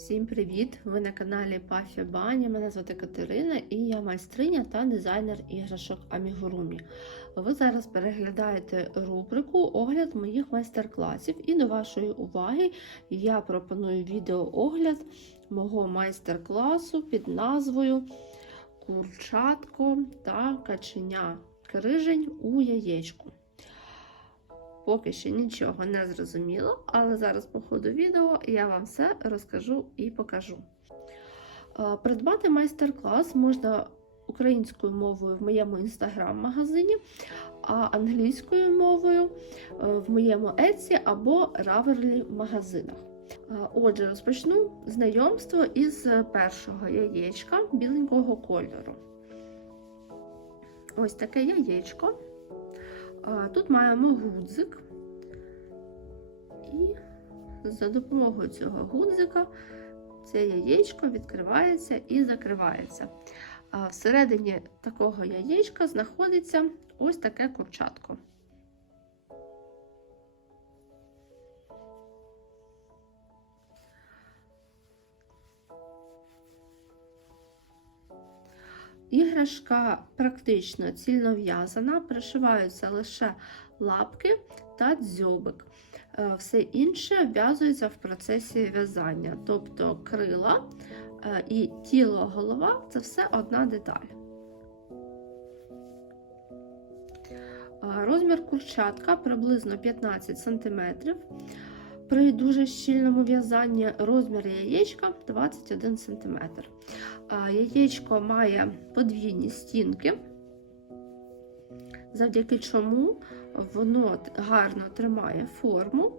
Всім привіт! Ви на каналі Пафія Баня. Мене звати Катерина і я майстриня та дизайнер іграшок Амігурумі. Ви зараз переглядаєте рубрику Огляд моїх майстер-класів. І до вашої уваги я пропоную відеоогляд мого майстер-класу під назвою Курчатко та каченя крижень у яєчку. Поки що нічого не зрозуміло, але зараз по ходу відео я вам все розкажу і покажу. Е, Придбати майстер-клас можна українською мовою в моєму інстаграм-магазині, а англійською мовою е, в моєму Еці або Раверлі магазинах. Е, Отже, розпочну знайомство із першого яєчка біленького кольору. Ось таке яєчко. Тут маємо гудзик, і за допомогою цього гудзика це яєчко відкривається і закривається. Всередині такого яєчка знаходиться ось таке курчатко. Іграшка практично цільнов'язана, пришиваються лише лапки та дзьобик. Е, Все інше в'язується в процесі в'язання, тобто крила е, і тіло, голова це все одна деталь. Е, Розмір курчатка приблизно 15 см. При дуже щільному в'язанні розмір яєчка 21 см. Яєчко має подвійні стінки, завдяки чому воно гарно тримає форму,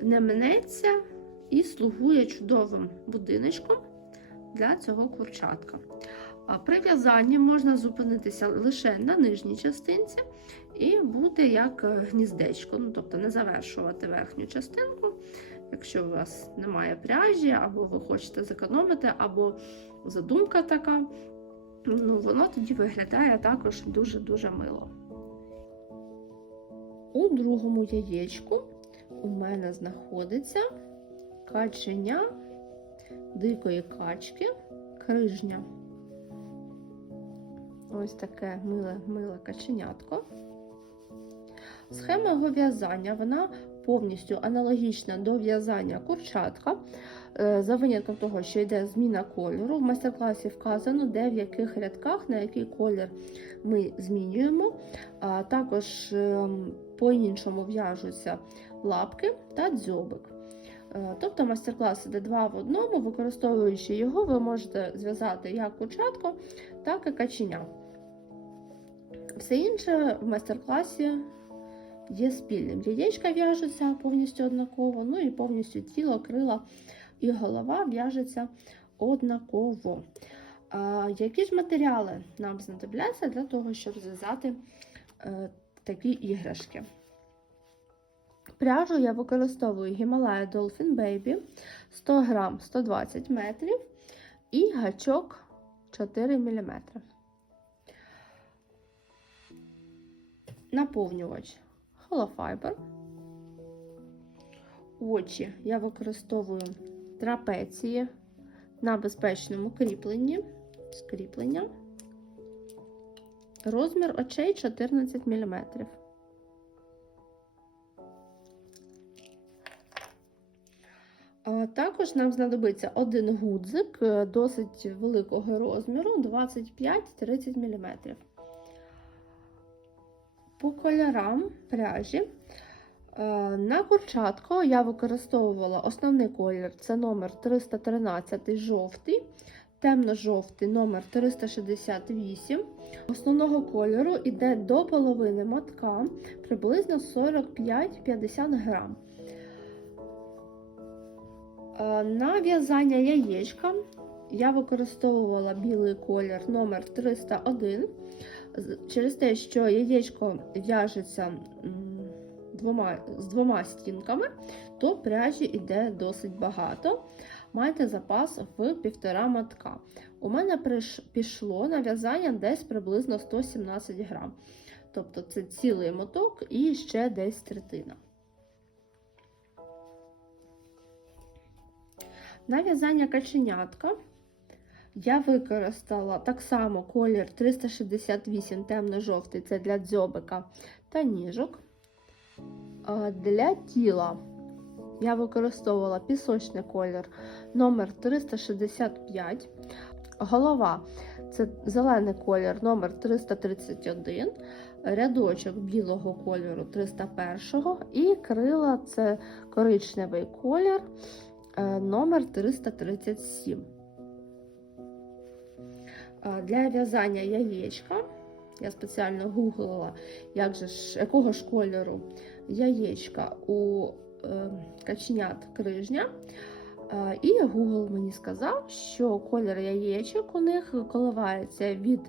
не минеться і слугує чудовим будиночком для цього курчатка. При в'язанні можна зупинитися лише на нижній частинці і бути як гніздечко, ну, тобто не завершувати верхню частинку. Якщо у вас немає пряжі, або ви хочете зекономити, або задумка така, ну, воно тоді виглядає також дуже-дуже мило. У другому яєчку у мене знаходиться каченя дикої качки, крижня. Ось таке миле миле каченятко. Схема його в'язання вона повністю аналогічна до в'язання курчатка, е, за винятком того, що йде зміна кольору. В майстер-класі вказано, де в яких рядках, на який колір ми змінюємо. А також ем, по-іншому в'яжуться лапки та дзьобик. Е, Тобто майстер-клас іде два в одному, використовуючи його, ви можете зв'язати як курчатко, так і каченя. Все інше в майстер-класі є спільним. Яєчка в'яжуться повністю однаково, ну і повністю тіло, крила і голова в'яжуться однаково. А, які ж матеріали нам знадобляться для того, щоб зв'язати е, такі іграшки? Пряжу я використовую Himalaya Dolphin Baby 100 грам 120 метрів і гачок 4 мм. Наповнювач холофайбер. Очі я використовую трапеції на безпечному кріпленні. Скріплення. Розмір очей 14 мм. Також нам знадобиться один гудзик е, досить великого розміру 25-30 мм. По кольорам пряжі е, на курчатку я використовувала основний колір це номер 313 жовтий, темно-жовтий номер 368. Основного кольору йде до половини мотка приблизно 45-50 грам. Е, На в'язання яєчка я використовувала білий колір номер 301 через те, що яєчко в'яжеться двома, з двома стінками, то пряжі йде досить багато. Майте запас в півтора мотка. У мене пішло на в'язання десь приблизно 117 грам. Тобто це цілий моток і ще десь третина. На в'язання каченятка я використала так само колір 368 темно-жовтий, це для дзьобика та ніжок. Для тіла я використовувала пісочний колір номер 365. Голова це зелений колір номер 331, рядочок білого кольору 301 і крила це коричневий колір е, номер 337. Для в'язання яєчка я спеціально гуглила, як же ж, якого ж кольору яєчка у е, каченят крижня. Е, І Google мені сказав, що колір яєчок у них коливається від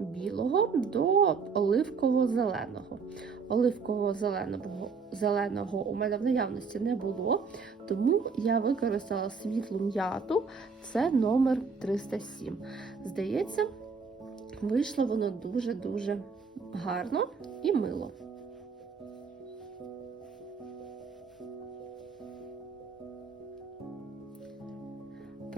білого до оливково-зеленого. Оливково-зеленого зеленого у мене в наявності не було, тому я використала світлу м'яту, це номер 307. Здається, вийшло воно дуже-дуже гарно і мило.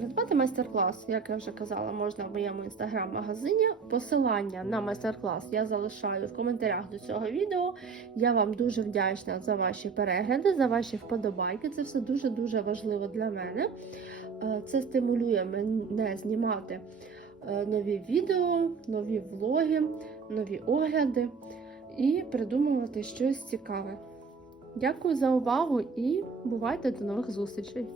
Придбати майстер-клас, як я вже казала, можна в моєму інстаграм-магазині. Посилання на майстер-клас я залишаю в коментарях до цього відео. Я вам дуже вдячна за ваші перегляди, за ваші вподобайки. Це все дуже-дуже важливо для мене. Е, Це стимулює мене знімати е, нові відео, нові влоги, нові огляди і придумувати щось цікаве. Дякую за увагу і бувайте до нових зустрічей!